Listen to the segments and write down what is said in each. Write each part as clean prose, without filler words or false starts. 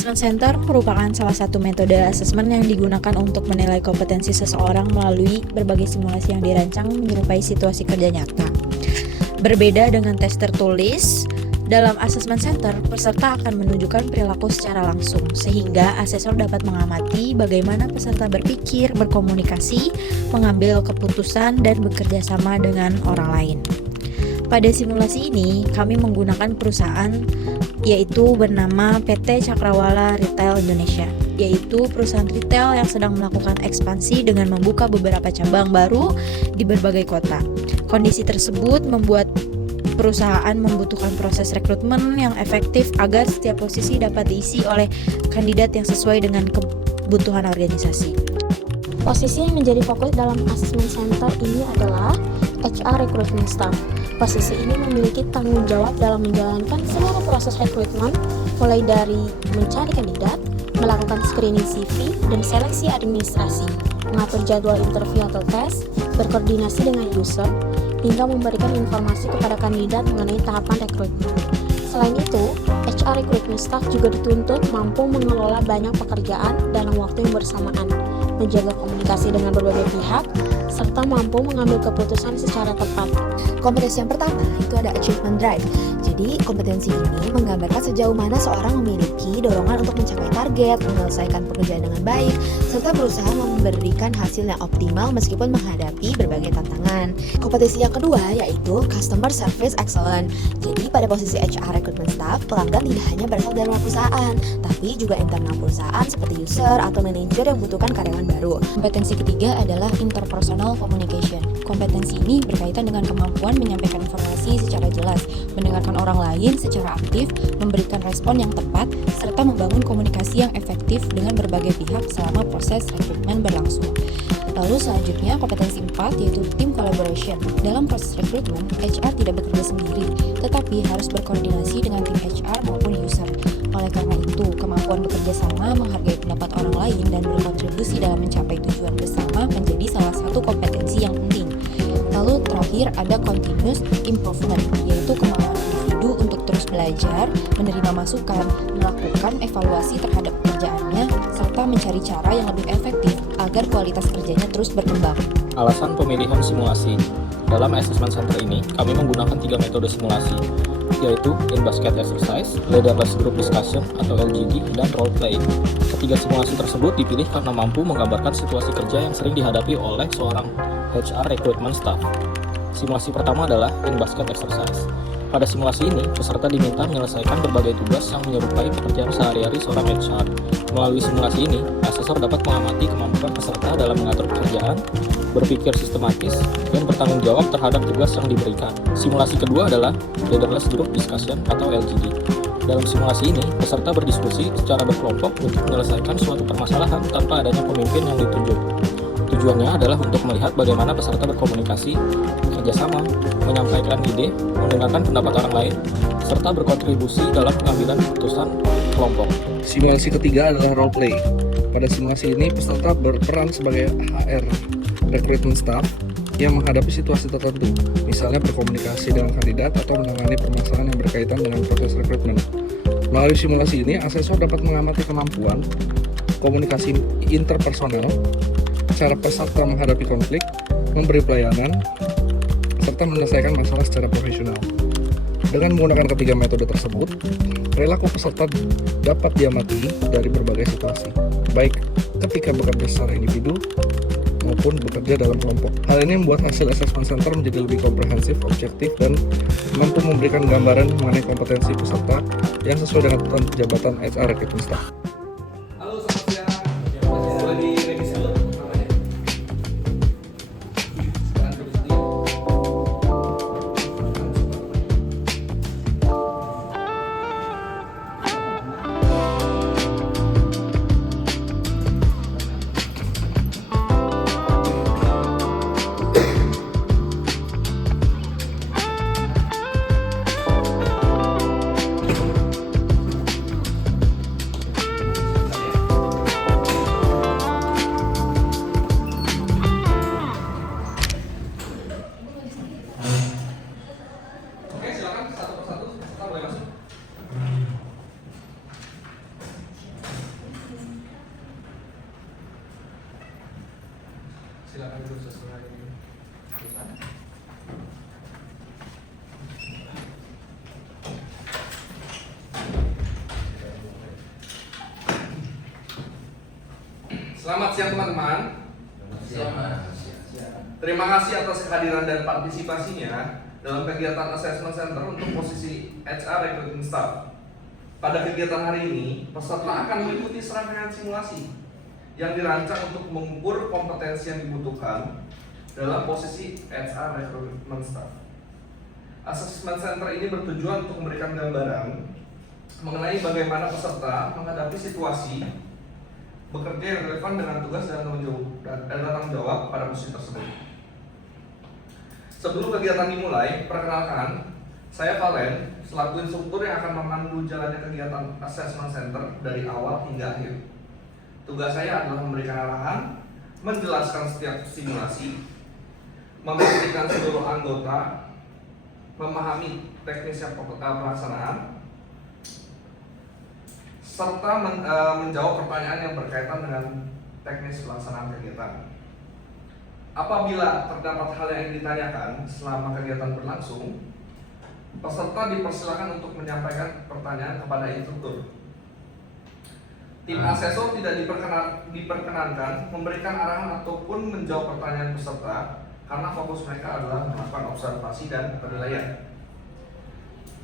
Assessment Center merupakan salah satu metode asesmen yang digunakan untuk menilai kompetensi seseorang melalui berbagai simulasi yang dirancang menyerupai situasi kerja nyata. Berbeda dengan tes tertulis, dalam Assessment Center, peserta akan menunjukkan perilaku secara langsung, sehingga asesor dapat mengamati bagaimana peserta berpikir, berkomunikasi, mengambil keputusan, dan bekerja sama dengan orang lain. Pada simulasi ini, kami menggunakan perusahaan yaitu bernama PT Cakrawala Retail Indonesia, yaitu perusahaan retail yang sedang melakukan ekspansi dengan membuka beberapa cabang baru di berbagai kota. Kondisi tersebut membuat perusahaan membutuhkan proses rekrutmen yang efektif agar setiap posisi dapat diisi oleh kandidat yang sesuai dengan kebutuhan organisasi. Posisi yang menjadi fokus dalam Assessment Center ini adalah HR Recruitment Staff. Posisi ini memiliki tanggung jawab dalam menjalankan seluruh proses rekrutmen, mulai dari mencari kandidat, melakukan screening CV, dan seleksi administrasi, mengatur jadwal interview atau tes, berkoordinasi dengan user, hingga memberikan informasi kepada kandidat mengenai tahapan rekrutmen. Selain itu, HR Recruitment Staff juga dituntut mampu mengelola banyak pekerjaan dalam waktu yang bersamaan, menjaga komunikasi dengan berbagai pihak, serta mampu mengambil keputusan secara tepat. Kompetensi yang pertama itu ada achievement drive. Jadi kompetensi ini menggambarkan sejauh mana seorang memiliki dorongan untuk mencapai target, menyelesaikan pekerjaan dengan baik, serta berusaha memberikan hasil yang optimal meskipun menghadapi berbagai tantangan. Kompetensi yang kedua yaitu customer service excellence. Jadi pada posisi HR recruitment staff, pelanggan tidak hanya berasal dari luar perusahaan, tapi juga internal perusahaan seperti user atau manajer yang membutuhkan karyawan baru. Kompetensi ketiga adalah interpersonal communication. Kompetensi ini berkaitan dengan kemampuan menyampaikan informasi secara jelas, mendengarkan orang lain secara aktif, memberikan respon yang tepat, serta membangun komunikasi yang efektif dengan berbagai pihak selama proses rekrutmen berlangsung. Lalu selanjutnya kompetensi 4 yaitu team collaboration. Dalam proses rekrutmen, HR tidak bekerja sendiri, tetapi harus berkoordinasi dengan tim HR maupun user. Oleh karena itu, kemampuan bekerja sama, menghargai pendapat orang lain, dan berkontribusi dalam mencapai tujuan bersama menjadi salah satu kompetensi yang penting. Lalu terakhir ada continuous improvement, yaitu kemampuan individu untuk terus belajar, menerima masukan, melakukan evaluasi terhadap pekerjaannya, serta mencari cara yang lebih efektif agar kualitas kerjanya terus berkembang. Alasan pemilihan simulasi. Dalam Assessment Center ini, kami menggunakan 3 metode simulasi, yaitu in-basket exercise, leaderless group discussion atau LGD, dan role play. Ketiga simulasi tersebut dipilih karena mampu menggambarkan situasi kerja yang sering dihadapi oleh seorang HR recruitment staff. Simulasi pertama adalah in-basket exercise. Pada simulasi ini, peserta diminta menyelesaikan berbagai tugas yang menyerupai pekerjaan sehari-hari seorang HR. Melalui simulasi ini, asesor dapat mengamati kemampuan peserta dalam mengatur pekerjaan, berpikir sistematis, dan bertanggung jawab terhadap tugas yang diberikan. Simulasi kedua adalah leaderless group discussion atau LGD. Dalam simulasi ini, peserta berdiskusi secara berkelompok untuk menyelesaikan suatu permasalahan tanpa adanya pemimpin yang ditunjuk. Tujuannya adalah untuk melihat bagaimana peserta berkomunikasi, kerjasama, menyampaikan ide, mendengarkan pendapat orang lain, serta berkontribusi dalam pengambilan keputusan kelompok. Simulasi ketiga adalah role play. Pada simulasi ini, peserta berperan sebagai HR recruitment staff yang menghadapi situasi tertentu, misalnya berkomunikasi dengan kandidat atau menangani permasalahan yang berkaitan dengan proses rekrutmen. Melalui simulasi ini, asesor dapat mengamati kemampuan komunikasi interpersonal, cara peserta menghadapi konflik, memberi pelayanan, serta menyelesaikan masalah secara profesional. Dengan menggunakan ketiga metode tersebut, perilaku peserta dapat diamati dari berbagai situasi, baik ketika bekerja secara individu maupun bekerja dalam kelompok. Hal ini membuat hasil Assessment Center menjadi lebih komprehensif, objektif, dan mampu memberikan gambaran mengenai kompetensi peserta yang sesuai dengan jabatan HR Recruitment Staff. silakan duduk sesuai kita. Selamat siang teman-teman. Terima kasih atas kehadiran dan partisipasinya dalam kegiatan Assessment Center untuk posisi HR Recruiting Staff. Pada kegiatan hari ini, peserta akan mengikuti serangkaian simulasi yang dirancang untuk mengukur kompetensi yang dibutuhkan dalam posisi HR Recruitment Staff. Assessment Center ini bertujuan untuk memberikan gambaran mengenai bagaimana peserta menghadapi situasi bekerja yang relevan dengan tugas dan tanggung jawab pada posisi tersebut. Sebelum kegiatan dimulai, perkenalkan, saya Valen, selaku instruktur yang akan memandu jalannya kegiatan Assessment Center dari awal hingga akhir. Tugas saya adalah memberikan arahan, menjelaskan setiap simulasi, memastikan seluruh anggota memahami teknisnya pelaksanaan, serta menjawab pertanyaan yang berkaitan dengan teknis pelaksanaan kegiatan. Apabila terdapat hal yang ditanyakan selama kegiatan berlangsung, peserta dipersilakan untuk menyampaikan pertanyaan kepada instruktur. Tim asesor tidak diperkenankan memberikan arahan ataupun menjawab pertanyaan peserta karena fokus mereka adalah melakukan observasi dan penilaian.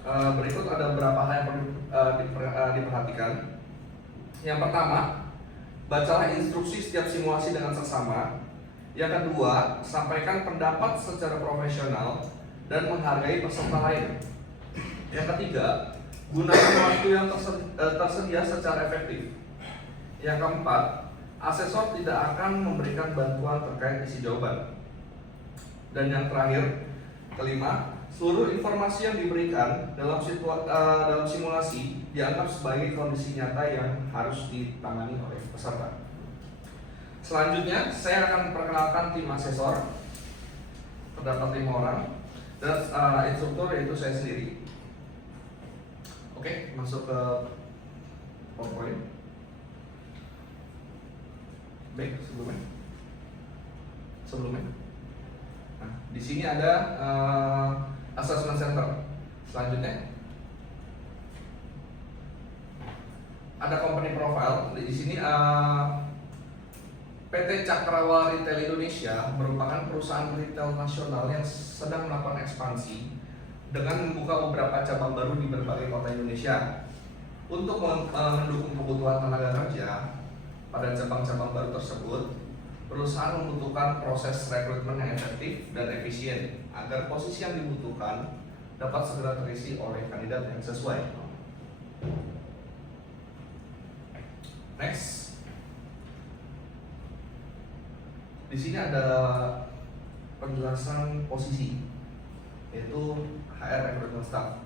Berikut ada beberapa hal yang perlu diperhatikan. Yang pertama, bacalah instruksi setiap simulasi dengan seksama. Yang kedua, sampaikan pendapat secara profesional dan menghargai peserta lain. Yang ketiga, gunakan waktu yang tersedia secara efektif. Yang keempat, asesor tidak akan memberikan bantuan terkait isi jawaban. Dan yang terakhir, kelima, seluruh informasi yang diberikan dalam simulasi dianggap sebagai kondisi nyata yang harus ditangani oleh peserta. Selanjutnya, saya akan memperkenalkan tim asesor. Terdapat 5 orang dan instruktur yaitu saya sendiri. Oke, masuk ke PowerPoint. Baik, sebelumnya. Nah, di sini ada Assessment Center. Selanjutnya ada company profile. Di sini PT Cakrawala Retail Indonesia merupakan perusahaan retail nasional yang sedang melakukan ekspansi dengan membuka beberapa cabang baru di berbagai kota Indonesia. Untuk mendukung kebutuhan tenaga kerja pada cabang-cabang baru tersebut, perusahaan membutuhkan proses rekrutmen yang efektif dan efisien agar posisi yang dibutuhkan dapat segera terisi oleh kandidat yang sesuai. Next. Di sini ada penjelasan posisi, yaitu HR Recruitment Staff.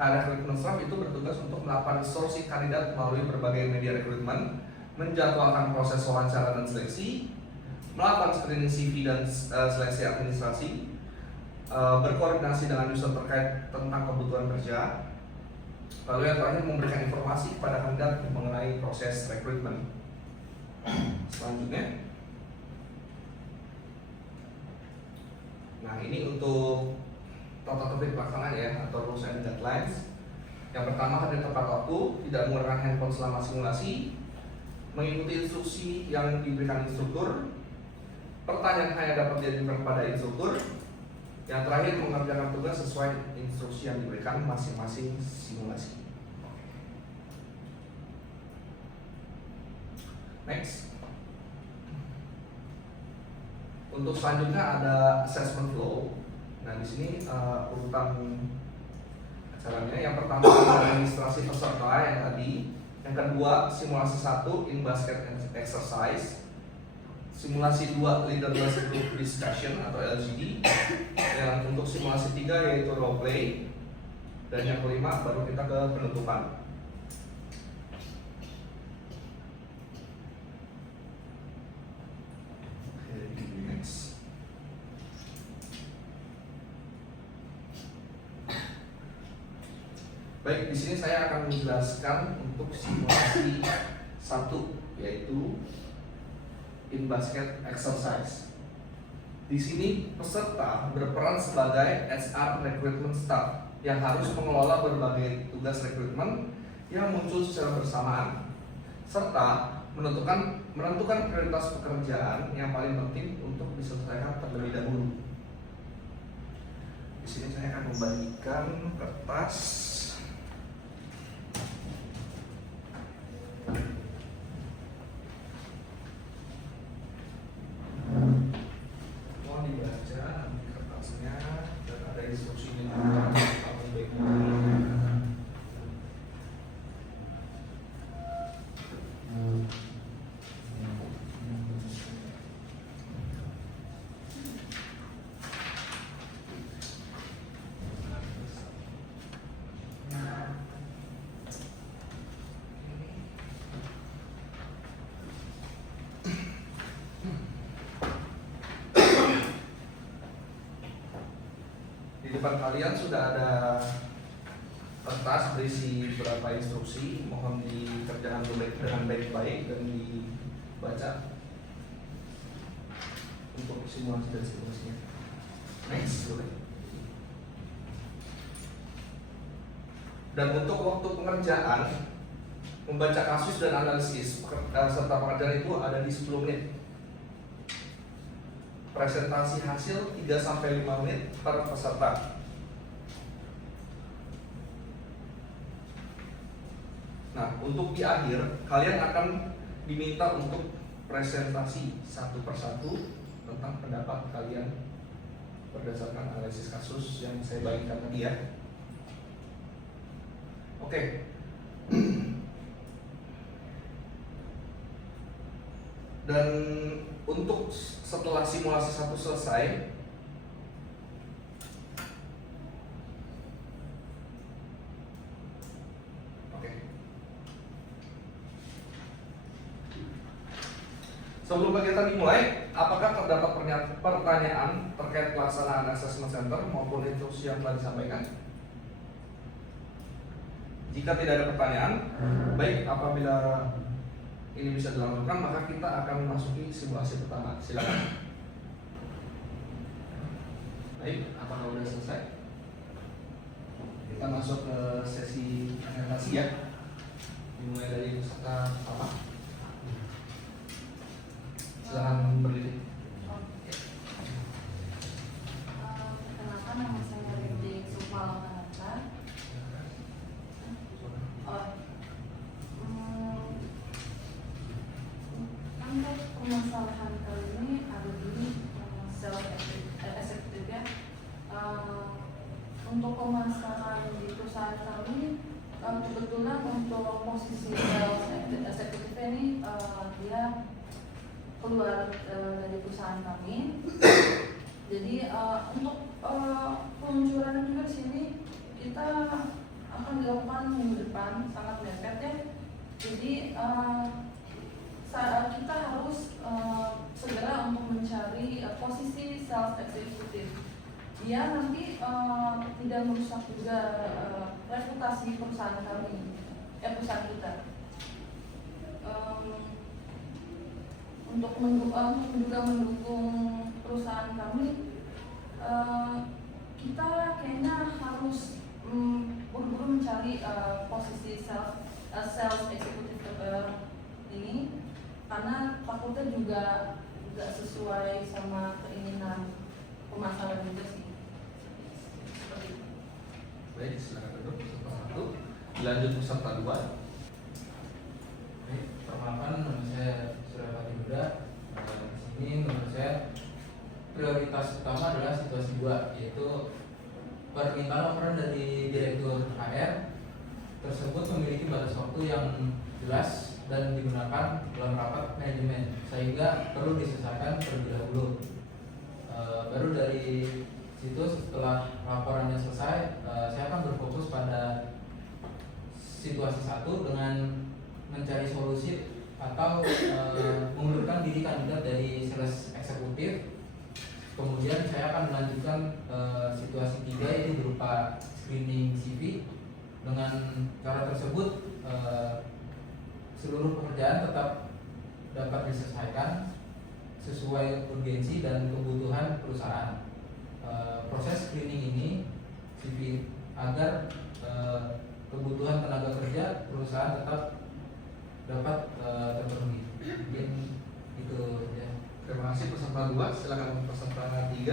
HR Recruitment Staff itu bertugas untuk melakukan sourcing kandidat melalui berbagai media rekrutmen, menjadwalkan proses wawancara dan seleksi, melakukan screening CV dan seleksi administrasi, berkoordinasi dengan user terkait tentang kebutuhan kerja, lalu yang terakhir memberikan informasi kepada kandidat mengenai proses rekrutmen. Selanjutnya, nah ini untuk tata tertib pelaksanaan ya, atau rules and guidelines. Yang pertama, hadir tepat waktu, tidak menggunakan handphone selama simulasi, mengikuti instruksi yang diberikan instruktur, pertanyaan hanya dapat diajukan kepada instruktur. Yang terakhir, mengerjakan tugas sesuai instruksi yang diberikan masing-masing simulasi. Next. Untuk selanjutnya ada assessment flow. Nah, di sini urutan acaranya. Yang pertama administrasi peserta yang tadi. Yang kedua simulasi 1 in basket exercise. Simulasi 2 leaderless group discussion atau LGD. Yang untuk simulasi 3 yaitu role play. Dan yang kelima baru kita ke penutupan. Baik, di sini saya akan menjelaskan untuk simulasi 1, yaitu in basket exercise. Di sini peserta berperan sebagai HR recruitment staff yang harus mengelola berbagai tugas rekrutmen yang muncul secara bersamaan, serta menentukan prioritas pekerjaan yang paling penting untuk diselesaikan terlebih dahulu. Di sini saya akan membagikan kertas. Mohon dibaca nanti kertasnya dan ada instruksinya juga tahun baiknya. Di depan kalian sudah ada kertas berisi beberapa instruksi, mohon dikerjakan dengan baik-baik dan dibaca untuk simulasi dan simulasinya. Next, boleh. Dan untuk waktu pengerjaan, membaca kasus dan analisis serta pengerjaan itu ada di 10 menit. Presentasi hasil 3-5 menit per peserta. Nah, untuk di akhir kalian akan diminta untuk presentasi satu persatu tentang pendapat kalian berdasarkan analisis kasus yang saya bagikan tadi ya. Oke. Dan untuk setelah simulasi satu selesai, sebelum kegiatan dimulai, apakah terdapat pertanyaan terkait pelaksanaan assessment center maupun instruksi yang telah disampaikan? Jika tidak ada pertanyaan, baik, apabila ini bisa dilakukan, maka kita akan memasuki simulasi pertama. Silakan. Baik, apakah sudah selesai? Kita masuk ke sesi presentasi ya. Dimulai dari peserta apa? Silakan berdiri. Perkenalkan, nama saya Rindy Sukma Lokanata. Untuk permasalahan kali ini ada di self executive ya. Untuk permasalahan di perusahaan kami, kebetulan untuk posisi sales executive ini dia keluar dari perusahaan kami. Jadi untuk peluncuran juga di sini kita akan dilakukan minggu depan, sangat mepet ya. Jadi kita harus segera untuk mencari posisi sales executive. Dia nanti tidak merusak juga reputasi perusahaan kami, perusahaan kita. Untuk juga mendukung perusahaan kami, kita kayaknya harus buru-buru mencari posisi sales executive ini, karena takutnya juga tidak sesuai sama keinginan pemasaran juga sih. Seperti itu. Baik, silakan duduk peserta 1. Lanjut peserta 2. Baik, perkenalkan, nama saya Surapati Buddha. Di sini menurut saya prioritas utama adalah situasi 2, yaitu permintaan laporan dari Direktur HR tersebut memiliki batas waktu yang jelas dan digunakan dalam rapat manajemen, sehingga perlu diselesaikan terlebih dahulu. Baru dari situ, setelah laporannya selesai, saya akan berfokus pada situasi 1 dengan mencari solusi atau mengundurkan diri kandidat dari sales eksekutif. Kemudian saya akan melanjutkan situasi 3, ini berupa screening CV. Dengan cara tersebut seluruh pekerjaan tetap dapat diselesaikan sesuai urgensi dan kebutuhan perusahaan. Proses screening ini CV agar kebutuhan tenaga kerja perusahaan tetap dapat terpenuhi. Mungkin itu ya. Terima kasih peserta 2, silakan peserta 3.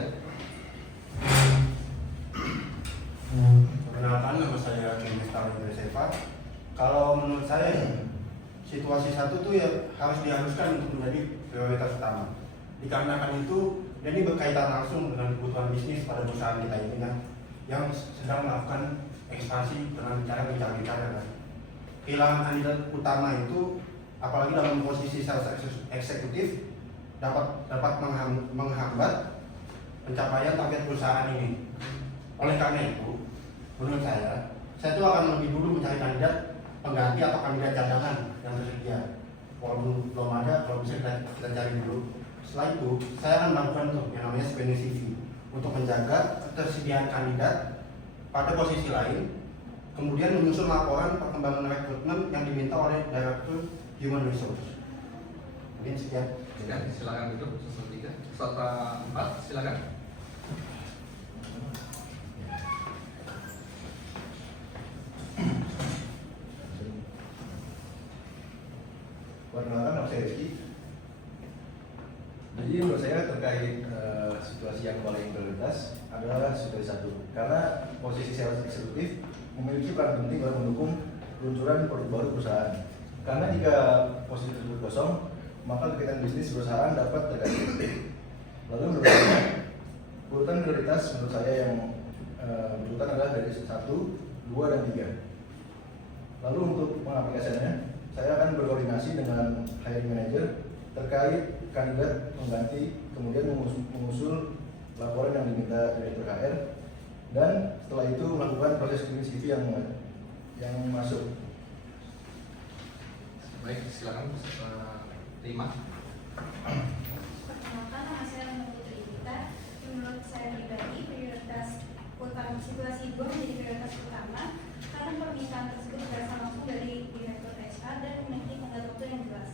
Perkenalkan, nama saya Kim Seva. Kalau menurut saya situasi satu tuh ya harus diharuskan untuk menjadi prioritas utama. Dikarenakan itu, ini berkaitan langsung dengan kebutuhan bisnis pada perusahaan kita ini kan, yang sedang melakukan ekspansi dengan cara bicara-bicara kan. Kehilangan kandidat utama itu, apalagi dalam posisi sales eksekutif, dapat menghambat pencapaian target perusahaan ini. Oleh karena itu, menurut saya itu akan lebih dulu mencari kandidat pengganti atau kandidat cadangan yang tersedia. Walaupun belum ada, kalau bisa kita cari dulu. Setelah itu, saya akan melakukan yang namanya screening CV untuk menjaga ketersediaan kandidat pada posisi lain, kemudian menyusun laporan perkembangan rekrutmen yang diminta oleh Direktur Human Resource. Mungkin sekian. Ya, silakan duduk. Peserta 4, silakan. Perkenalkan, nama saya Rizky. Jadi menurut saya terkait situasi yang paling prioritas adalah situasi 1. Karena posisi sales eksekutif memiliki peran penting dalam mendukung peluncuran produk baru perusahaan. Karena jika posisi tersebut kosong, maka kegiatan bisnis perusahaan dapat terganggu. Lalu menurut saya, urutan prioritas menurut saya yang berurutan adalah dari 1, 2, dan 3. Lalu untuk pengaplikasiannya, saya akan berkoordinasi dengan hiring manager terkait kandidat pengganti, kemudian mengusul laporan yang diminta Direktur HR, dan setelah itu melakukan proses screening CV yang masuk. Baik, silakan peserta 5. Perkenalkan, nama saya Putri Gita. Menurut saya pribadi, prioritas utama situasi 2 menjadi prioritas utama karena permintaan tersebut berasal langsung dari Direktur HR dan memiliki tenggat waktu yang jelas.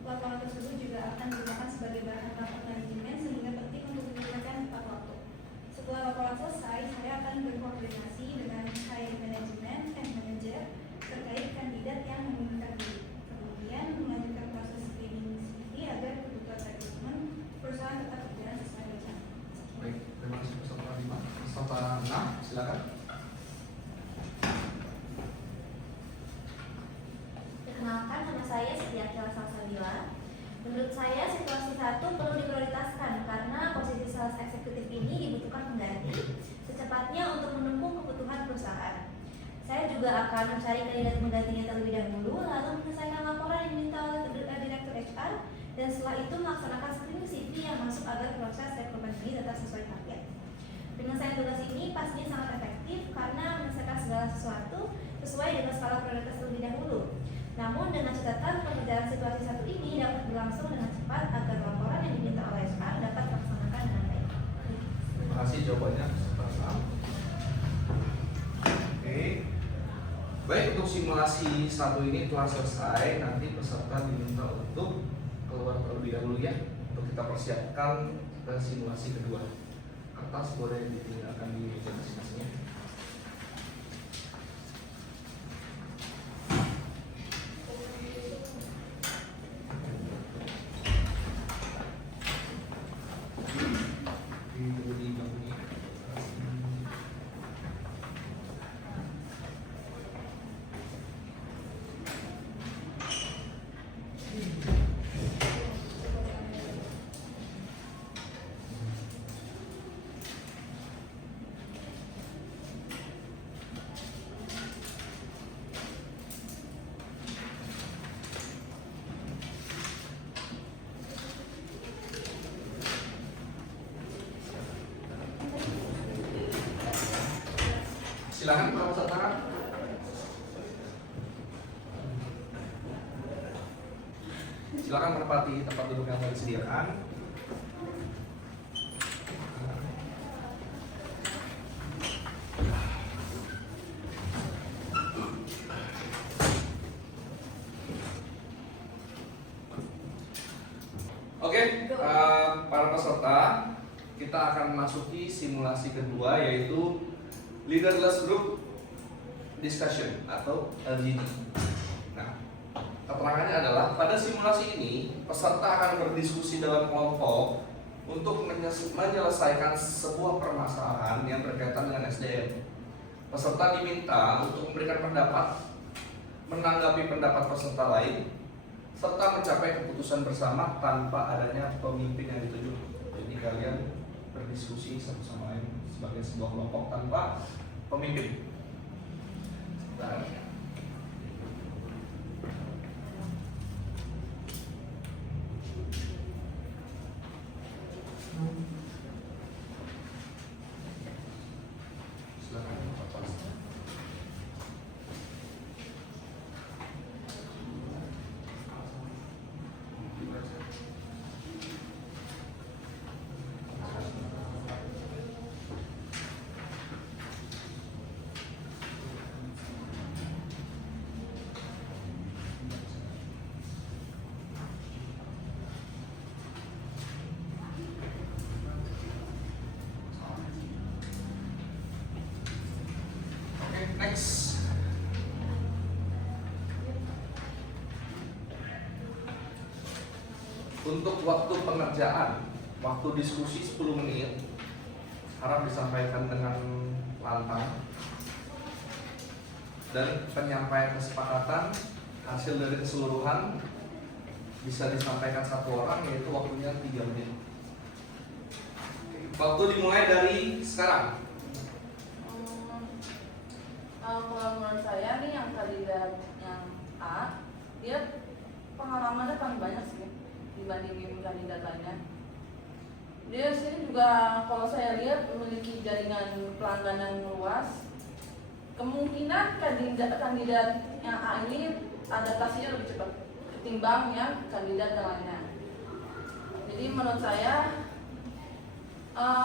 Laporan tersebut juga akan digunakan sebagai bahan rapat manajemen sehingga penting untuk dilakukan tepat waktu. Setelah laporan selesai, saya akan berkoordinasi dengan hiring manajemen dan manajer terkait kandidat yang menginginkan diri. Kemudian melanjutkan proses screening CV agar kebutuhan rekrutmen perusahaan tetap berjalan sesuai rencana. Baik, terima kasih peserta 5. Peserta 6, silakan. Perkenalkan, nama saya Setiakyala Salsabila. Menurut saya situasi 1 perlu diprioritaskan karena posisi sales eksekutif ini dibutuhkan pengganti secepatnya untuk mendukung kebutuhan perusahaan. Saya juga akan mencari kandidat penggantinya terlebih dahulu, lalu menyelesaikan laporan yang diminta oleh Direktur HR, dan setelah itu melaksanakan screening CV yang masuk agar proses rekrutmen ini tetap sesuai target. Penyelesaian tugas ini pastinya sangat efektif karena menyelesaikan segala sesuatu sesuai dengan skala prioritas terlebih dahulu. Namun dengan catatan pekerjaan situasi 1 ini dapat berlangsung dengan cepat agar laporan yang diminta oleh HR dapat dilaksanakan dengan baik. Terima kasih jawabannya peserta 6. Oke. Baik, untuk simulasi 1 ini telah selesai. Nanti peserta diminta untuk keluar terlebih dahulu ya, untuk kita persiapkan ke simulasi kedua. Kertas boleh ditinggalkan di meja masing-masingnya. Silakan para peserta. Silakan menempati tempat duduk yang telah disediakan. Oke, para peserta, kita akan memasuki simulasi kedua, yaitu Leaderless Group Discussion atau LGD. Nah, keterangannya adalah pada simulasi ini peserta akan berdiskusi dalam kelompok untuk menyelesaikan sebuah permasalahan yang berkaitan dengan SDM. Peserta diminta untuk memberikan pendapat, menanggapi pendapat peserta lain, serta mencapai keputusan bersama tanpa adanya pemimpin yang ditunjuk. Jadi kalian berdiskusi satu sama lain sebagai sebuah kelompok tanpa pemimpin. Sebentar. Silakan Pak Pastor. Oke, next. Untuk waktu pengerjaan, waktu diskusi 10 menit, harap disampaikan dengan lantang. Dan penyampaian kesepakatan hasil dari keseluruhan bisa disampaikan satu orang, yaitu waktunya 3 menit. Waktu dimulai dari sekarang. Kalau menurut saya nih yang kandidat yang A, dia pengalamannya paling banyak sih dibandingin kandidat lainnya. Dia sini juga kalau saya lihat memiliki jaringan pelanggan yang luas. Kemungkinan kandidat yang A ini adaptasinya lebih cepat ketimbang yang kandidat yang lainnya. Jadi menurut saya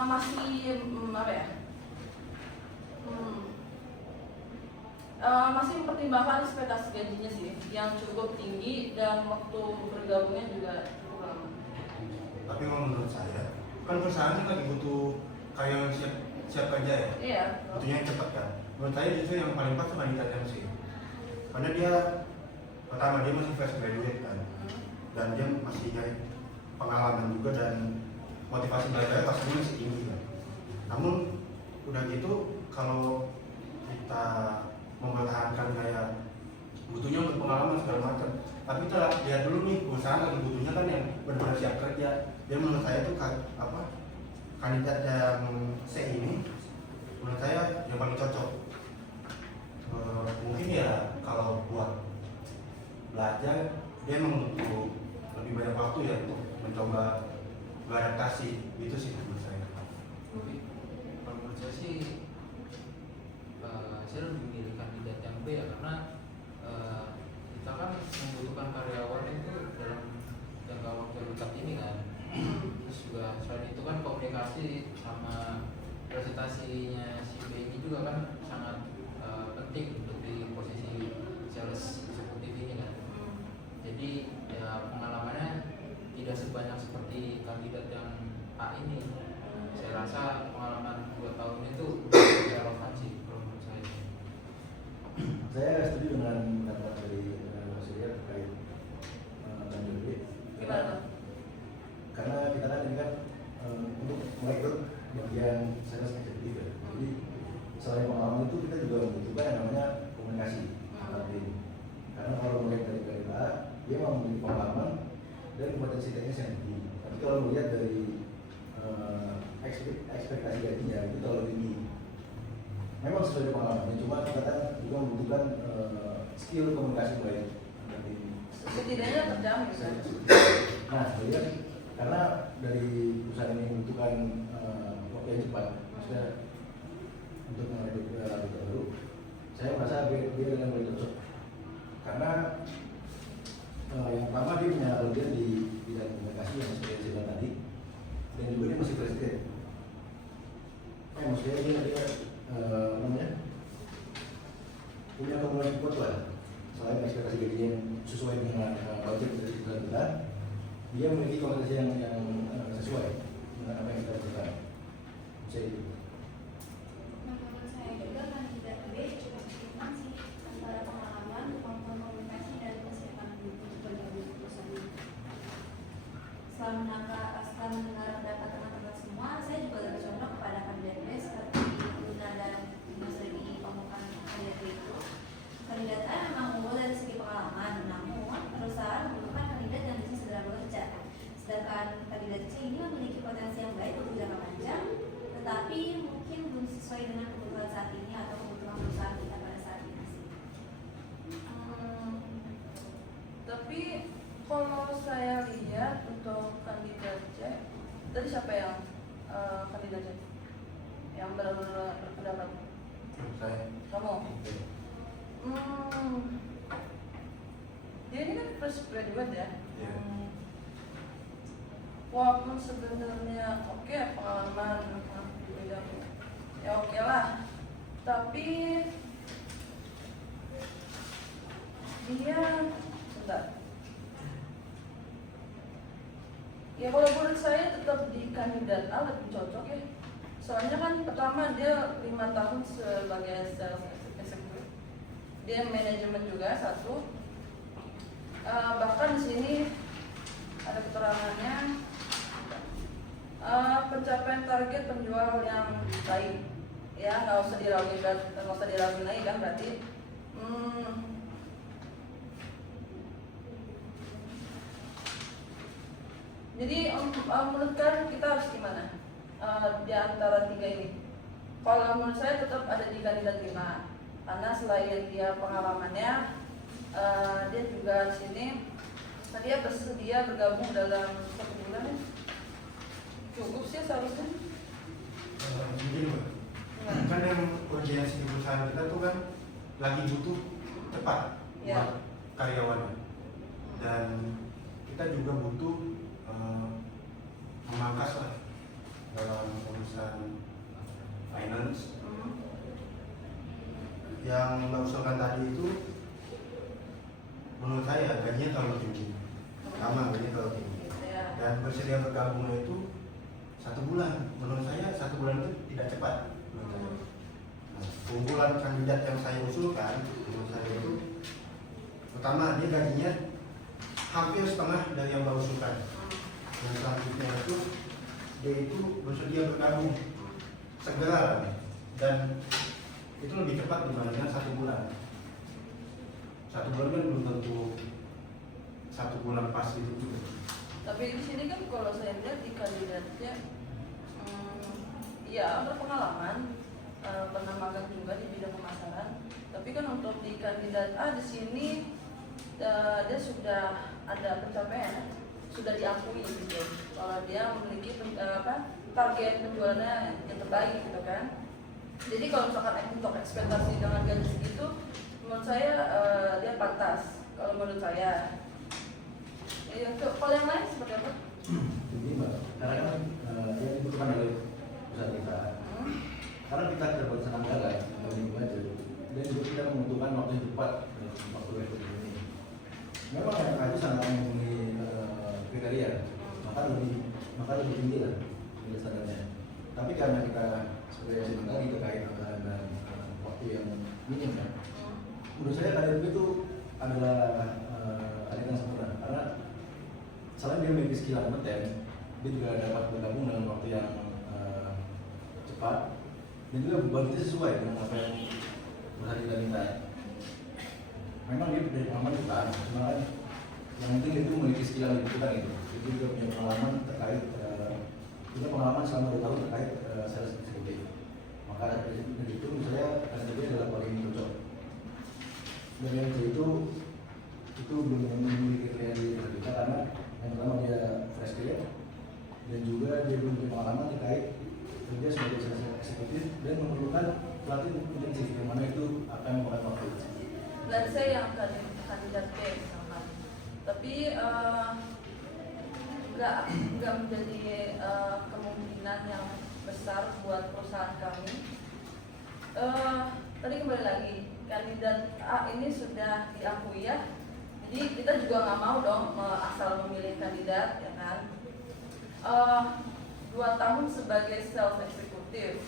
masih masih mempertimbangkan ekspektasi gajinya sih yang cukup tinggi dan waktu bergabungnya juga cukup lama. Tapi kalau menurut saya, kan perusahaan ini lagi butuh karyawan siap kerja ya. Iya. Butuhnya yang cepat kan. Menurut saya justru yang paling pas kandidat yang sih. Karena dia pertama dia masih fresh graduate kan, dan dia masih pengalaman juga dan motivasi belajar pastinya masih tinggi kan. Namun udah gitu kalau kita mempertahankan kayak butuhnya untuk pengalaman segala macam, tapi kita lihat dulu nih perusahaan lagi butuhnya kan yang benar-benar siap kerja. Jadi menurut saya itu kandidat yang C ini menurut saya yang paling cocok. Mungkin ya kalau buat belajar dia memang butuh lebih banyak waktu ya untuk mencoba beradaptasi, itu sih menurut saya. Kalau menurut saya sih saya lebih memilih kandidat yang B ya, karena kita kan membutuhkan karyawan itu dalam jangka waktu dekat ini kan. Terus juga selain itu kan komunikasi sama presentasinya si B ini juga kan sangat penting untuk di posisi sales eksekutif ini kan. Jadi ya pengalamannya tidak sebanyak seperti kandidat yang A ini. Saya rasa pengalaman 2 tahun itu relevan sih kalau menurut saya. Saya setuju dengan pendapat dari Mas Surya terkait kandidat B. Karena kita kan ini kan untuk merekrut bagian sales eksekutif ya. Jadi selain pengalaman itu kita juga membutuhkan yang namanya komunikasi antar tim. Karena kalau melihat dari kandidat A, dia memiliki pengalaman dan kompetensi teknis yang tinggi. Tapi kalau melihat dari ekspektasi gajinya itu terlalu tinggi. Memang sesuai dengan pengalamannya, cuma kita kan juga membutuhkan skill komunikasi baik. Setidaknya terjamin kan? Nah, jadi karena dari perusahaan ini membutuhkan waktu yang cepat, maksudnya untuk menghadapi baru, saya merasa dia yang paling cocok. Karena yang pertama dia punya kelebihan di bidang komunikasi yang seperti saya bilang tadi, dan juga dia masih presiden. Maksudnya dia punya komunikasi kuat lah. Selain ekspektasi gajinya yang sesuai dengan budget dari perusahaan kita, dia memiliki kompetensi yang sesuai dengan apa yang kita butuhkan. Saya itu. Menurut saya juga kandidat B cukup seimbang sih antara pengalaman, kemampuan komunikasi, dan kesiapan untuk bergabung ke perusahaan ini. Setelah mendengar pendapat teman-teman semua, saya juga lebih condong kepada kandidat B seperti Luna dan Mas Regi kemukakan kandidat B itu. Kandidat A memang unggul dari segi pengalaman, namun perusahaan membutuhkan kandidat yang bisa segera bekerja. Sedangkan kandidat C ini memiliki potensi yang baik untuk jangka panjang, tetapi mungkin belum sesuai dengan kebutuhan saat ini atau kebutuhan perusahaan kita pada saat ini sih. Tapi kalau saya lihat untuk kandidat C, tadi siapa yang kandidat C? Yang benar-benar berpendapat? Saya. Kamu? Dia ini kan fresh graduate ya? Iya. Walaupun sebenarnya oke pengalaman di bidang ya oke lah, tapi dia sebentar. Ya kalau menurut saya tetap di kandidat A lebih cocok ya. Soalnya kan pertama dia 5 tahun sebagai sales executive. Dia manajemen juga satu. Bahkan di sini ada keterangannya pencapaian target penjual yang baik. Ya nggak usah diraguin lagi kan berarti. Jadi menurut kalian kita harus gimana di antara tiga ini? Kalau menurut saya tetap ada di kandidat 5 karena selain dia pengalamannya, dia juga di sini dia bersedia bergabung dalam 1 bulan. Cukup sih seharusnya. Begini Mbak, kan yang urgensi di perusahaan kita tuh kan lagi butuh cepat buat karyawannya, dan kita juga butuh memangkas lah dalam urusan finance. Yang Mbak usulkan tadi itu menurut saya gajinya terlalu tinggi, gajinya terlalu tinggi, dan bersedia bergabungnya itu 1 bulan. Menurut saya 1 bulan itu tidak cepat. Unggulan kandidat yang saya usulkan menurut saya itu pertama dia gajinya hampir setengah dari yang Mbak usulkan. Yang selanjutnya itu dia itu bersedia bergabung segera, dan itu lebih cepat dibandingkan 1 bulan. 1 bulan kan belum tentu 1 bulan pas itu juga. Tapi di sini kan kalau saya lihat di kandidatnya, ya berpengalaman, pernah magang juga di bidang pemasaran. Tapi kan untuk di kandidat A di sini dia sudah ada pencapaian, sudah diakui gitu. Kalau dia memiliki target penjualannya yang terbaik gitu kan. Jadi kalau misalkan untuk ekspektasi dengan gaji segitu, menurut saya dia pantas. Kalau menurut saya. Kalau yang lain seperti apa? Jadi Mbak, karena kan yang dibutuhkan oleh perusahaan kita, karena kita dapat senang jalan, aja, dan juga kita membutuhkan waktu yang tepat dalam waktu rekrutmen ini. Memang yang itu sangat memenuhi kriteria, maka lebih tinggi lah standarnya. Tapi karena kita seperti yang saya tadi terkait dengan waktu yang minim kan, menurut saya karir itu adalah adik yang sempurna, karena selain dia memiliki skill yang kompeten, dia juga dapat bergabung dengan waktu yang cepat, dan juga beban itu sesuai dengan apa yang berusaha kita minta. Memang dia dari pengalaman kita, cuma kan yang penting itu memiliki skill yang dibutuhkan gitu. Dia juga punya pengalaman terkait punya pengalaman selama 2 tahun terkait sales executive. Maka dari itu misalnya dia adalah paling cocok. Dan yang itu belum memiliki kriteria di kita, karena yang pertama dia fresh grade, dan juga dia belum punya pengalaman terkait kerja sebagai sales eksekutif dan memerlukan pelatih intensif, yang mana itu akan memakan waktu. Dan saya yang kandidat B misalkan, tapi nggak menjadi kemungkinan yang besar buat perusahaan kami. Tadi kembali lagi, kandidat A ini sudah diakui ya, Jadi kita juga nggak mau dong asal memilih kandidat, ya kan. 2 tahun sebagai sales eksekutif,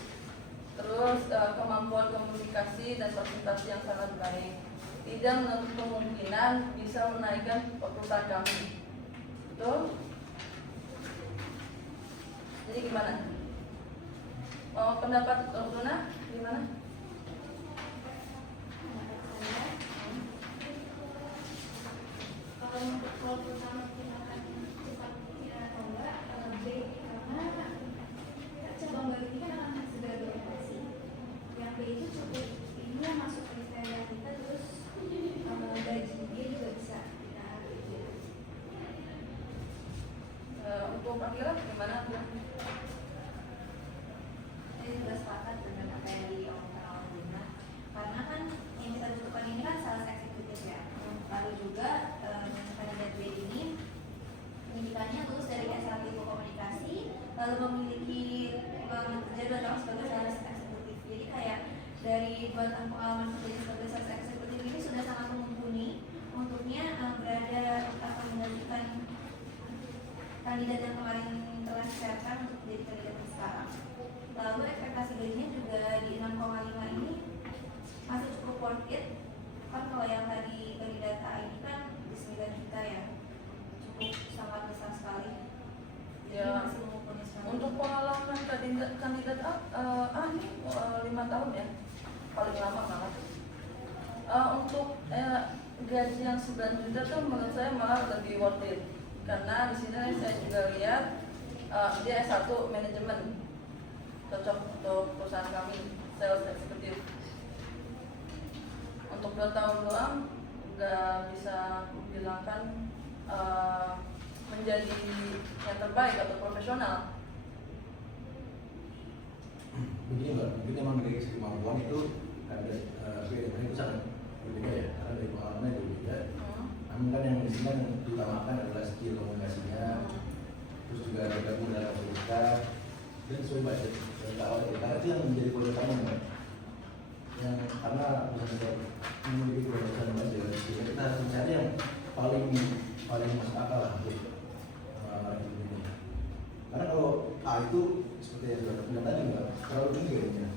terus kemampuan komunikasi dan presentasi yang sangat baik, tidak menutup kemungkinan bisa menaikkan perusahaan kami. Betul? Jadi gimana? Pendapat Luna gimana? Kalau pertama kita akan cepat kira atau enggak, B, karena cabang baru ini kan akan segera beroperasi. Yang B itu cukup ini yang masuk kriteria kita, terus gaji dia juga bisa kita gitu. Untuk Akila gimana? Saya juga sepakat dengan apa yang diomongkan oleh Luna, karena kan yang kita butuhkan ini kan sales eksekutif ya. Lalu juga kandidat B ini pendidikannya lulus dari S1 Ilmu Komunikasi, lalu memiliki pengalaman kerja 2 tahun sebagai sales eksekutif. Jadi kayak dari 2 tahun pengalaman kerja sebagai sales eksekutif ini sudah sangat mumpuni untuknya berada atau menggantikan kandidat yang kemarin telah disiapkan untuk menjadi kandidat yang sekarang. Lalu ekspektasi gajinya juga di 6,5 ini masih cukup worth it. Kan kalau yang tadi dari data ini kan di 9 juta ya, cukup sangat besar sekali. Jadi Ya, masih mumpuni sekali. untuk pengalaman kandidat A ini 5 tahun ya, paling lama malah. Untuk gaji yang 9 juta tuh menurut saya malah lebih worth it, karena di sini saya juga lihat dia S1 manajemen, cocok untuk perusahaan kami, sales eksekutif. Untuk 2 tahun doang nggak bisa menghilangkan menjadi yang terbaik atau profesional. Begini Mbak, mungkin memang dari segi kemampuan itu ada beda, itu sangat berbeda ya, karena dari pengalamannya berbeda. Namun kan yang di sini kan diutamakan adalah skill komunikasinya, terus juga bergabung dalam komunitas dan sesuai budget dan awal kita itu yang menjadi poin utama Mbak. Yang karena misalnya memiliki kebebasan budget, jadi kita harus mencari yang paling masuk akal lah untuk ini. Karena kalau A itu seperti yang sudah bilang tadi Mbak, terlalu tinggi kayaknya.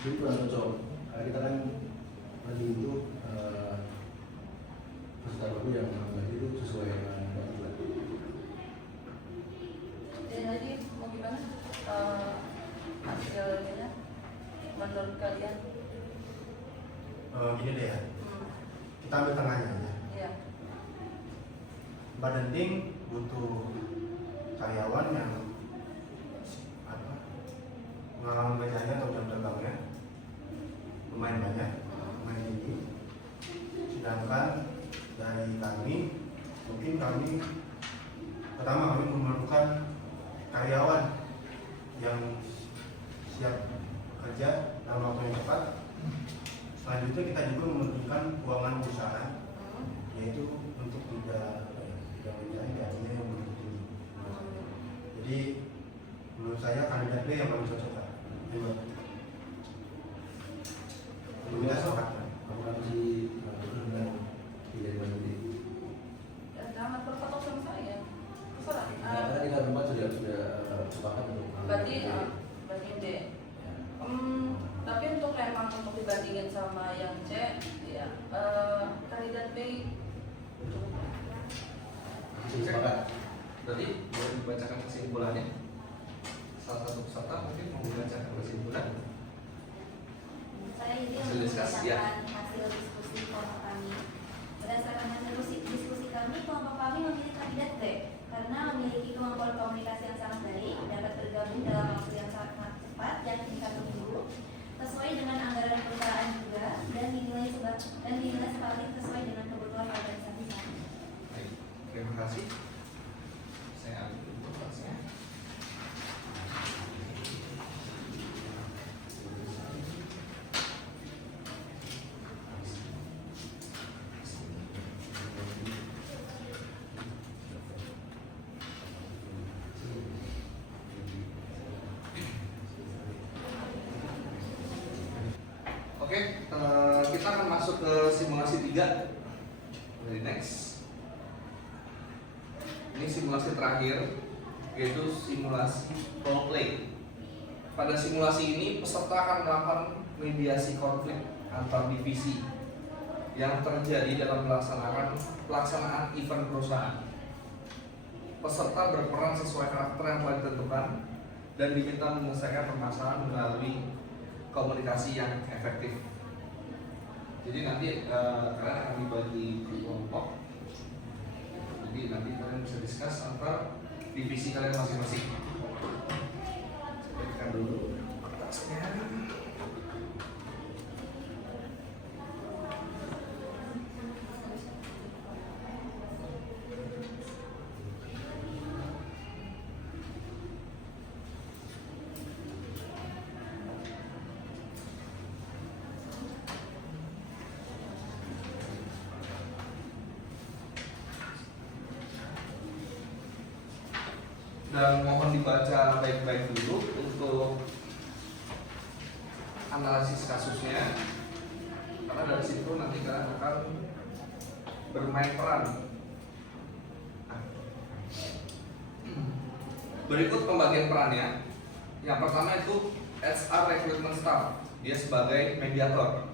Jadi kurang cocok. Karena kita kan lagi itu peserta baru yang gaji itu sesuai dengan budget. Dan lagi mau gimana hasilnya menurut kalian? Gini deh ya, kita ambil tengahnya aja. Iya. Badan Ting butuh karyawan yang pengalaman kerjanya atau jam terbangnya lumayan banyak, lumayan tinggi. Sedangkan dari kami, mungkin kami pertama kami memerlukan karyawan yang siap kerja dalam waktu yang cepat. Selanjutnya kita juga memerlukan keuangan perusahaan, yaitu untuk tidak mencari gajinya yang begitu tinggi. Jadi menurut saya kandidat B yang paling cocok kan. Kita sepakat. Apakah masih dengan tidak dibantu? Jangan berpatok sama saya. Terserah. Karena kita berempat sudah sepakat untuk. Berarti D. Tapi untuk emang untuk dibandingin sama yang C, ya kandidat B Sepakat. Berarti boleh dibacakan kesimpulannya. Salah satu peserta mungkin mau membacakan kesimpulan. Saya ini Hasil diskusi, ya. mengucapkan hasil diskusi kelompok kami. Berdasarkan hasil diskusi kami, kelompok kami memilih kandidat B karena memiliki kemampuan komunikasi yang sangat baik, dapat bergabung dalam waktu yang sangat cepat, yakni 1 minggu, sesuai dengan anggaran perusahaan juga, dan dinilai sekali sesuai dengan kebutuhan organisasi kami. Baik, terima kasih. Saya ambil dulu kertasnya. Oke, kita akan masuk ke simulasi 3. Ini simulasi terakhir, yaitu simulasi role play. Pada simulasi ini peserta akan melakukan mediasi konflik antar divisi yang terjadi dalam pelaksanaan event perusahaan. Peserta berperan sesuai karakter yang telah ditentukan dan diminta menyelesaikan permasalahan melalui komunikasi yang efektif. Jadi nanti kalian akan dibagi kelompok. Jadi nanti kalian bisa discuss antar divisi kalian masing-masing. Saya dulu kertasnya. Dan mohon dibaca baik-baik dulu untuk analisis kasusnya, karena dari situ nanti kalian akan bermain peran. Berikut pembagian perannya. Yang pertama itu HR Recruitment Staff, dia sebagai mediator.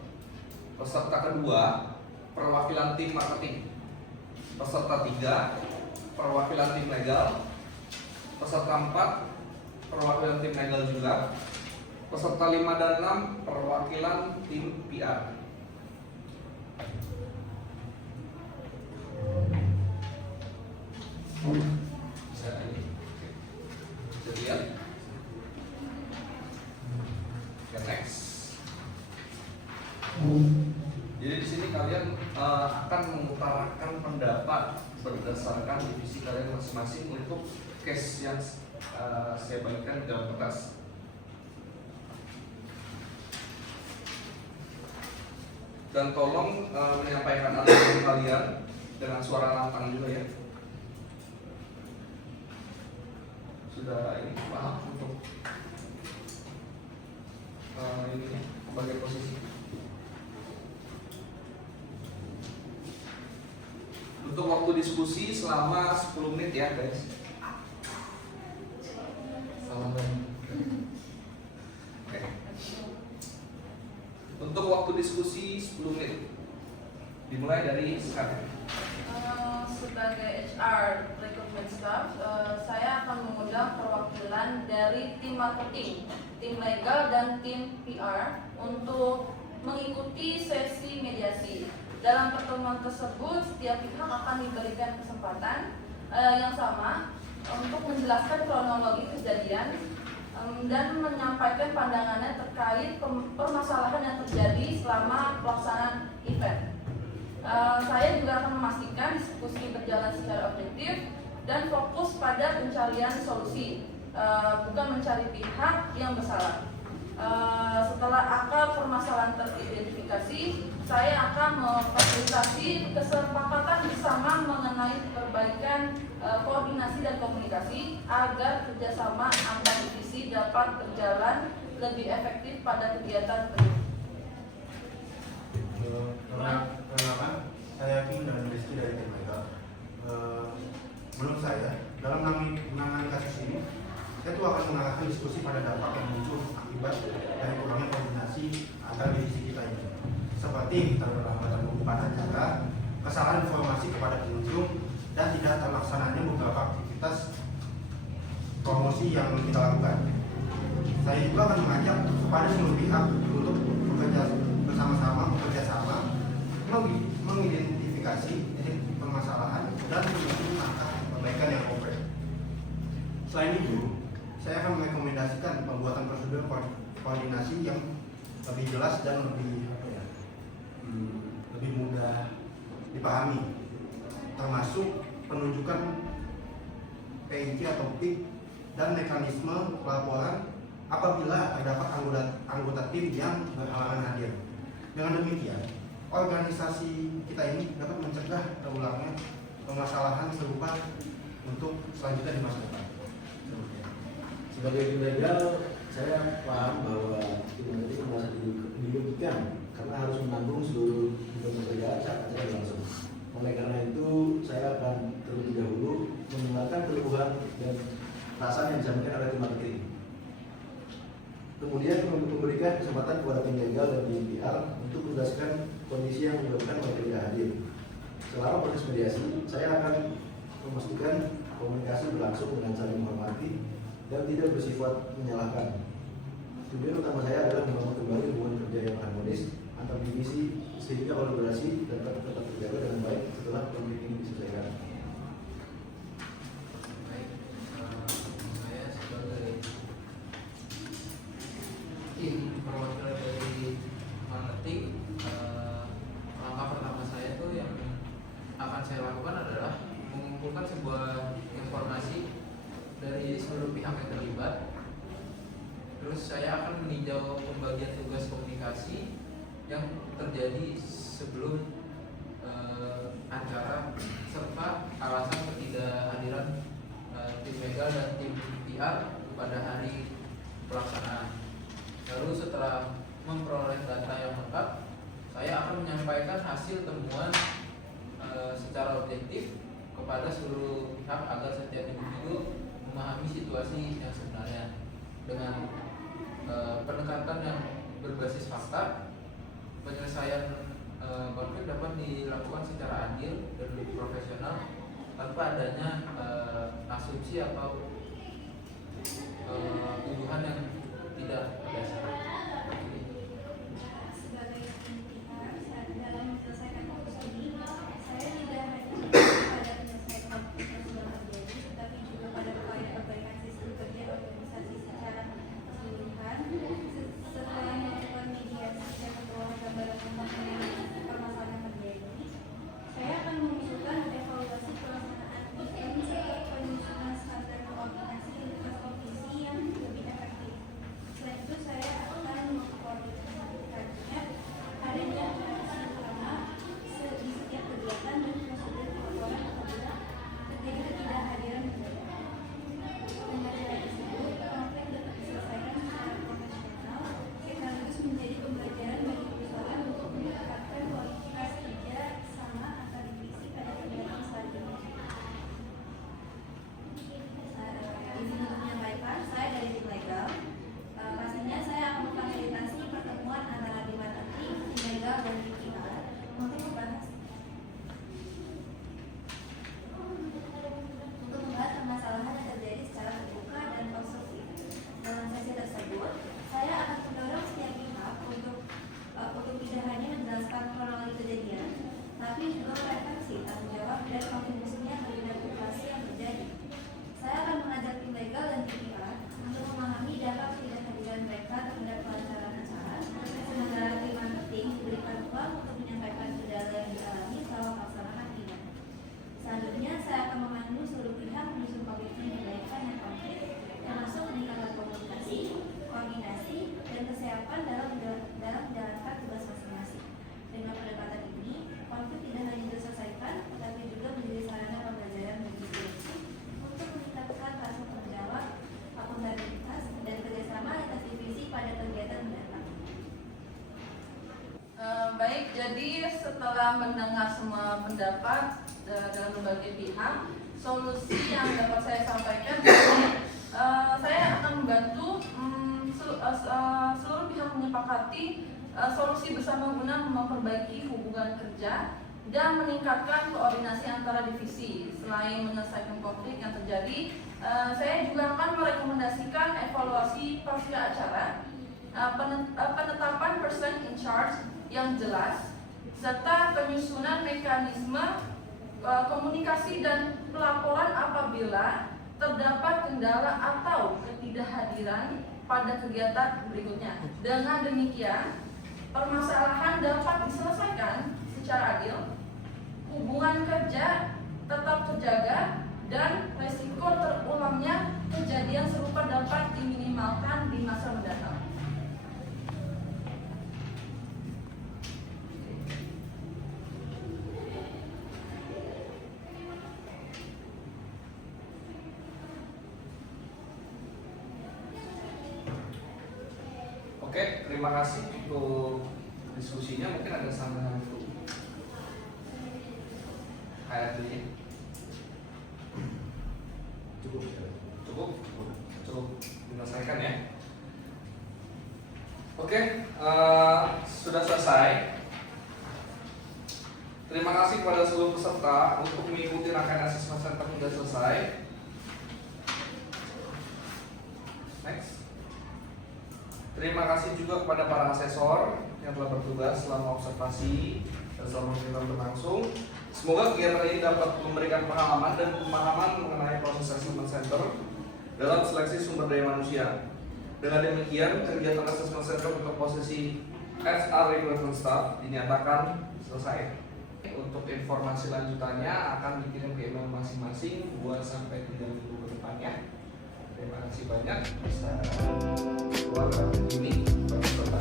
Peserta kedua, perwakilan tim marketing. Peserta tiga, perwakilan tim legal. Peserta 4, perwakilan tim legal juga. Peserta 5 dan 6, perwakilan tim PR. Bisa lihat. Oke, next. Jadi di sini kalian akan mengutarakan pendapat berdasarkan divisi kalian masing-masing untuk case yang saya bagikan di dalam kertas. Dan tolong menyampaikan argumen kalian dengan suara lantang juga ya. Sudah ini paham untuk ini bagian posisi. Untuk waktu diskusi selama 10 menit ya guys. Oke. Untuk waktu diskusi 10 menit. Dimulai dari sekarang. Sebagai HR recruitment staff, saya akan mengundang perwakilan dari tim marketing, tim legal dan tim PR untuk mengikuti sesi mediasi. Dalam pertemuan tersebut, setiap pihak akan diberikan kesempatan yang sama untuk menjelaskan kronologi kejadian dan menyampaikan pandangannya terkait permasalahan yang terjadi selama pelaksanaan event. Saya juga akan memastikan diskusi berjalan secara objektif dan fokus pada pencarian solusi, bukan mencari pihak yang bersalah. Setelah akar permasalahan teridentifikasi, saya akan memfasilitasi kesepakatan bersama mengenai perbaikan koordinasi dan komunikasi agar kerjasama antar divisi dapat berjalan lebih efektif pada kegiatan berikut. Perkenalkan, saya Kim dan Rizky dari tim legal. Menurut saya, dalam menangani kasus ini, saya tuh akan mengarahkan diskusi pada dampak yang muncul akibat dari kurangnya koordinasi antar divisi kita ini, seperti keterlambatan pembukaan acara, kesalahan informasi kepada pengunjung, dan tidak terlaksananya beberapa aktivitas promosi yang kita lakukan. Saya juga akan mengajak kepada seluruh pihak untuk bekerja sama mengidentifikasi titik permasalahan dan menyusun langkah perbaikan yang konkret. Selain itu, saya akan merekomendasikan pembuatan prosedur koordinasi yang lebih jelas dan lebih mudah dipahami, termasuk penunjukan PIC atau PIK dan mekanisme pelaporan apabila terdapat anggota tim yang berhalangan hadir. Dengan demikian, organisasi kita ini dapat mencegah terulangnya permasalahan serupa untuk selanjutnya di masa depan. Sebagai tim legal, saya paham bahwa tim legal merasa dirugikan karena harus menanggung seluruh beban kerja acara langsung. Oleh karena itu, saya akan terlebih dahulu kebutuhan dan perasaan yang disampaikan oleh tim marketing. Kemudian memberikan kesempatan kepada tim legal dan tim PR untuk menjelaskan kondisi yang menyebabkan mereka tidak hadir. Selama proses mediasi, saya akan memastikan komunikasi berlangsung dengan saling menghormati dan tidak bersifat menyalahkan. Tujuan utama saya adalah membangun kembali hubungan kerja yang harmonis antar divisi sehingga kolaborasi dapat tetap terjaga dengan baik setelah konflik ini diselesaikan. Baik, saya sebagai tim perwakilan dari marketing, langkah pertama saya tuh yang akan saya lakukan adalah mengumpulkan sebuah informasi dari seluruh pihak yang terlibat. Terus saya akan meninjau pembagian tugas komunikasi yang terjadi sebelum acara serta alasan ketidakhadiran tim legal dan tim PR pada hari pelaksanaan. Lalu setelah memperoleh data yang lengkap, saya akan menyampaikan hasil temuan secara objektif kepada seluruh pihak agar setiap individu memahami situasi yang sebenarnya dengan pendekatan yang berbasis fakta. Penyelesaian konflik dapat dilakukan secara adil dan profesional tanpa adanya asumsi atau tuduhan yang tidak berdasar. Sebagai tim PR dalam menyelesaikan konflik ini, saya tidak hanya pada menyelesaikan konflik yang sudah terjadi, tetapi juga pada upaya perbaikan sistem kerja organisasi secara keseluruhan. Setelah melakukan mediasi dan memperoleh gambaran umum mengenai permasalahan yang terjadi, saya akan mengusulkan evaluasi pelaksanaan event serta penyusunan standar koordinasi lintas provinsi yang lebih efektif. Selain itu, saya akan mengkoordinasikannya adanya interaksi utama di setiap kegiatan dan prosedur pelaporan apabila terjadi ketidakhadiran mendadak. Dengan cara tersebut, konflik dapat diselesaikan secara profesional sekaligus menjadi pembelajaran bagi perusahaan untuk meningkatkan kualitas kerja sama antar divisi pada kegiatan selanjutnya. Izin untuk menyampaikan, saya dari tim legal. Pastinya saya akan memfasilitasi pertemuan antara departemen tim legal dan tim PR untuk membahas permasalahan yang terjadi secara terbuka dan konstruktif. Dalam sesi tersebut, saya akan mendorong setiap pihak untuk tidak hanya menjelaskan kronologi kejadian, tapi juga merefleksi tanggung jawab dan kontribusinya terhadap situasi yang terjadi. Saya akan mengajak tim legal dan tim PR untuk memahami dampak ketidakhadiran mereka terhadap kelancaran acara, sementara tim marketing diberikan ruang untuk menyampaikan kendala yang dialami selama pelaksanaan event. Selanjutnya, saya akan memandu seluruh pihak menyusun komitmen perbaikan yang konkret, termasuk meningkatkan komunikasi, koordinasi, dan kesiapan dalam menjalankan tugas masing-masing. Dengan pendekatan ini, konflik tidak hanya diselesaikan, tetapi juga menjadi sarana pembelajaran bagi direksi untuk meningkatkan rasa tanggung jawab, akuntabilitas, dan kerjasama lintas divisi pada kegiatan mendatang. Baik, jadi setelah mendengar semua pendapat dalam berbagai pihak, solusi yang dapat saya sampaikan, saya akan membantu seluruh pihak menyepakati solusi bersama guna memperbaiki hubungan kerja dan meningkatkan koordinasi antara divisi. Selain menyelesaikan konflik yang terjadi, saya juga akan merekomendasikan evaluasi pasca acara, penetapan person in charge yang jelas, serta penyusunan mekanisme komunikasi dan pelaporan apabila terdapat kendala atau ketidakhadiran pada kegiatan berikutnya. Dengan demikian, permasalahan dapat diselesaikan secara adil, hubungan kerja tetap terjaga, dan resiko terulangnya kejadian serupa dapat diminimalkan di masa mendatang. Oke, terima kasih untuk diskusinya. Mungkin ada sambungan untuk HRD. Cukup menyelesaikan ya. Oke, sudah selesai. Terima kasih kepada seluruh peserta untuk mengikuti rangkaian asesmen center hingga selesai. Next. Terima kasih juga kepada para asesor yang telah bertugas selama observasi dan selama kegiatan berlangsung. Semoga kegiatan ini dapat memberikan pengalaman dan pemahaman mengenai proses assessment center dalam seleksi sumber daya manusia. Dengan demikian, kegiatan assessment center untuk posisi HR recruitment staff dinyatakan selesai. Untuk informasi lanjutannya akan dikirim ke email masing-masing 2 sampai 3 minggu ke depannya. Terima kasih banyak. Bisa keluar ini peserta.